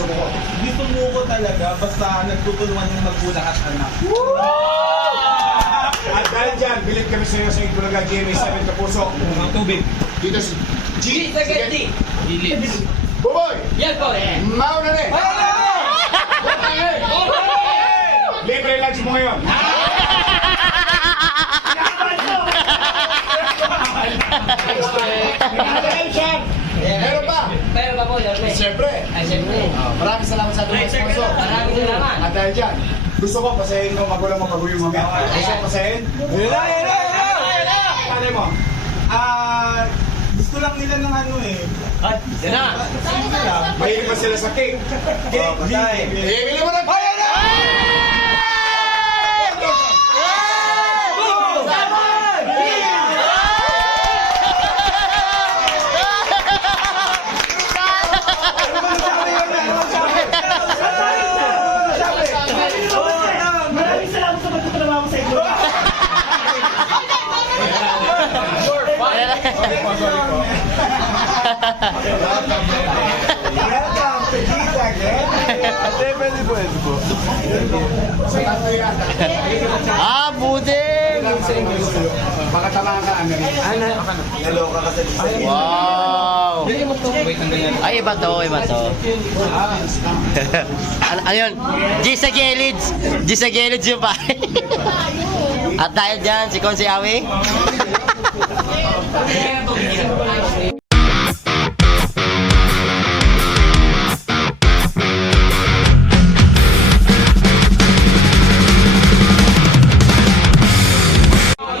sumuko? Hindi sumuko talaga, basta nagtutulungan yung magulang at anak. At dahil dyan, bilip kami sa iyo sa Itbulaga GMA 7 Kapuso. Ang tubig. Dito si G. Spaghetti. Lilis. Buboy! Yan po. Mauna na Libre lunch mo ngayon. Meron pa? Pero pa po, Yorme. Siyempre. Ay, siyempre. Maraming salamat sa ating sponsor. Maraming salamat. At dahil dyan, gusto ko pasahin mo magulang mo pag-uwi mo mamaya. Gusto ko pasahin? Ano mo? Gusto lang nila ng ano eh. Yan na. Mahilig pa sila sa cake. Cake, Pagkain. Bili mo na! Maraming salamat sa pagtutunawa mo sa inyo. Welcome to Gita again. Pwede po. Ah, budeng! Baka tamaan ka, ano? Naloka ka sa design. Wow! Ay, iba to. Ano yun? G sa gilid! G sa gilid yung pa. At dahil dyan, si Konsi Awi.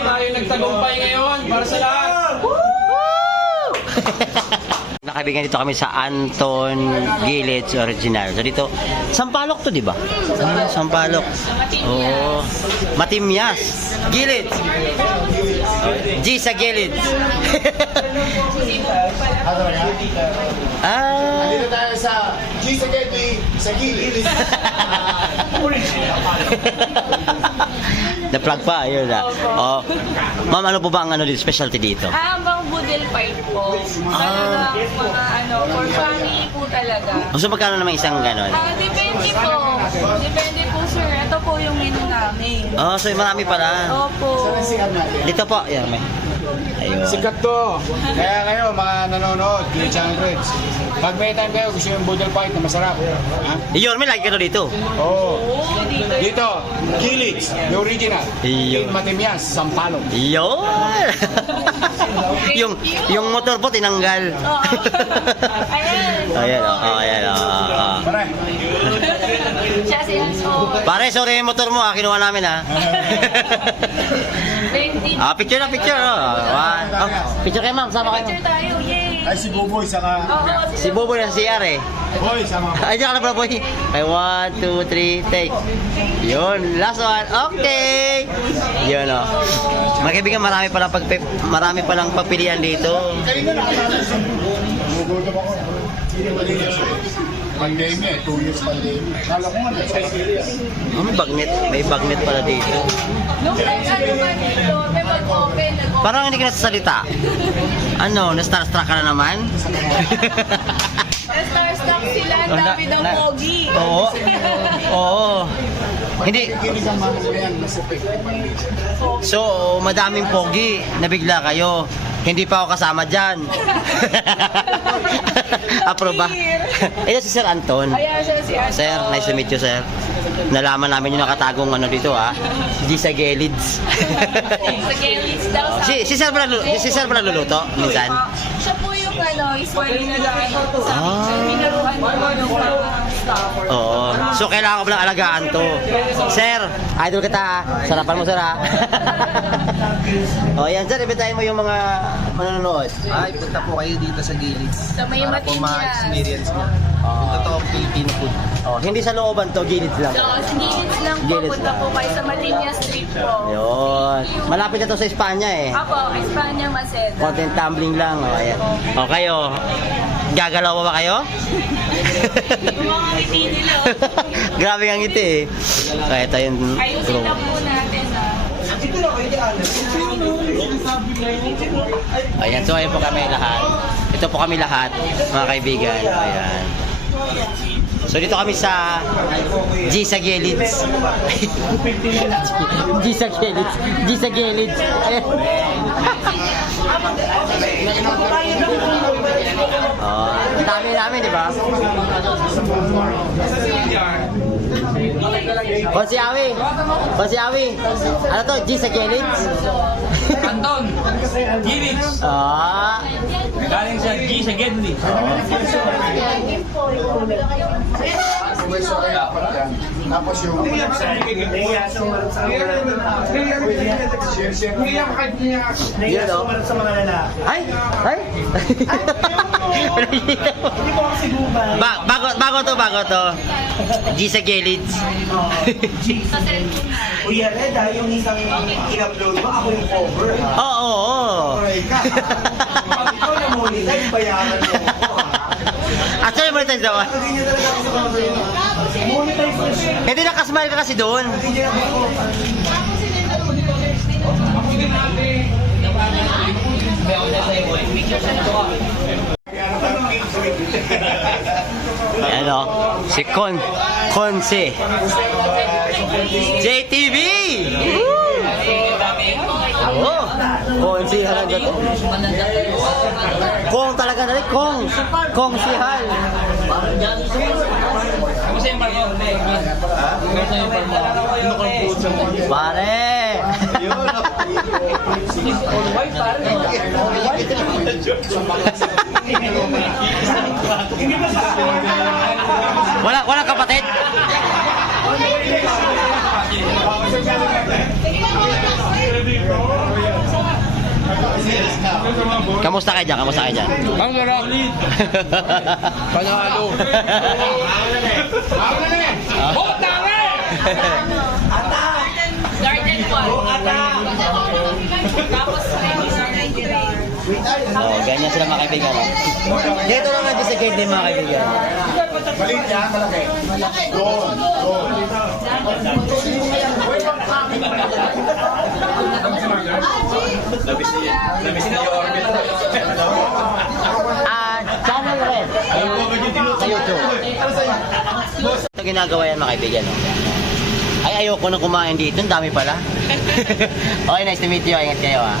Tayo nagtagumpay ngayon para sa lahat. Nakaibigan dito kami sa Anton Gilid Original. So dito, Sampalok to, di ba? Sampalok. Oo. Matimyas. Gilid. G sa Gilid. Ah. Dito tayo sa G sa Getty, sa gilid. Na-plug pa, yun na. Oh. Ma'am, ano po ba ang specialty dito? Habang budel fight po. Talagang mga for family po talaga. So magkano naman isang ganon? Depende po. Depende po sir. Ito po yung menu namin. Oh, so marami pala. Opo. Dito po, Yerme. Ayun. Sikat to. Kaya kayo, mga nanonood, Kilit Channel Reds. Pag may time kayo, gusto yung budol fight na masarap. Ha? Yerme, lagi ka to dito. Oo. Oo, dito. Dito, Kilit, the original. Iyo. Matimyas, Sampalok. Yun! yung motor po tinanggal. Oo. Ayan. Ayan, oh. Pare. Siya si Anso. Pare, sorry yung motor mo, kinuha namin ha. 20. Picture. Picture kayo ma'am, sama kayo. Picture tayo. Yay. Ay, si Buboy, saka... Oo, Si Bobo na si CR eh. Boy, sama ko. Ay, diyan ka na pala boy. Okay, 1, 2, 3, take. Yun, last one. Okay. Yun o. Mga kaibigan, marami palang papilian dito. Kanina nakasama sa Gugutom ako. Pandemya, 2 years pandemya. Kala ko nga, nasa Australia. Oh, may bagnet pala dito. Nung nag-ano dito, may mag-open. Parang hindi ka nasasalita. Ano, na-starstruck ka na naman? Starstruck sila, ang dami ng pogi. Oo. Hindi. Kinig ang mga yan, nasipik. So, madaming pogi. Nabigla kayo. Hindi pa ako kasama dyan. Aproba. Ito si Sir Anton. Ayan siya si Anton. Sir, nice to meet you, sir. Nalaman namin yung nakatagong dito, Di sa Gelids. Sa Gelids daw sa... si Sir ba nagluluto minsan? Siya po yung is pwede na lang sa minaruhan mo yung mga staff. Oo. So, kailangan ko palang alagaan to. Sir, idol kita. Sarapan mo, sir, yan, sir. Ibitahin mo yung mga manonood. Ay, punta po kayo dito sa Gilid. Sa may para po Matinya. ma-experience mo. Yung totoong Filipino food. Hindi sa looban to, Gilids lang. So, sa Gilids lang po, Gilids punta lang. po kayo sa Matinya Street po. Yun. Malapit na to sa Espanya eh. Ako, Espanya Maceda. Content tumbling lang. Ayan. O kayo, gagalaw ba kayo? Yung mga ngiti nila. Grabe ang ngiti eh. So, ito yung Ayusin lang po natin Ayan, so ayun po kami lahat. Ito po kami lahat, mga kaibigan. Ayan. So dito kami sa G sa Gilids. G sa Gilids. G sa Gilids. Ayan. Oh, ang dami namin, di ba? Boss Yawi. Boss Yawi. Ano to? G sa Gilids? Anton, Gilits. Ah. Galing sa G sa Gedli. Tapos yung... Yun, no? Ay! Ay! Bago to. G sa Gilids. Kuya Red, yung isang in-upload mo, ako yung cover. Oo. Pag ikaw na monetize, bayaran mo ako. Actually, monetize naman. Ganyan talaga ako sa mga monetize na siya. Hindi nakasmile ka kasi doon. Ganyan ako. Ano? Si Conce. JTV! Oo. Conce halaga to. Kong talaga na rin. Kong si Hal. Kamusta yung parko? Kamusta yung parko? Pare! Walang kapatid? Kamusta kayo dyan? Ang sarap. Panalo. Bota nga! Garden Wall. Tapos, Oh, ganyan sila mga kaibigan. Dito lang natin sa gate din mga kaibigan. Maliit yan, malaki. Doon. Channel rin. Sa YouTube. Ito ginagawa yan mga kaibigan. Ay, ayoko na kumain dito. Ang dami pala. Okay, nice to meet you. Ingat kayo ha.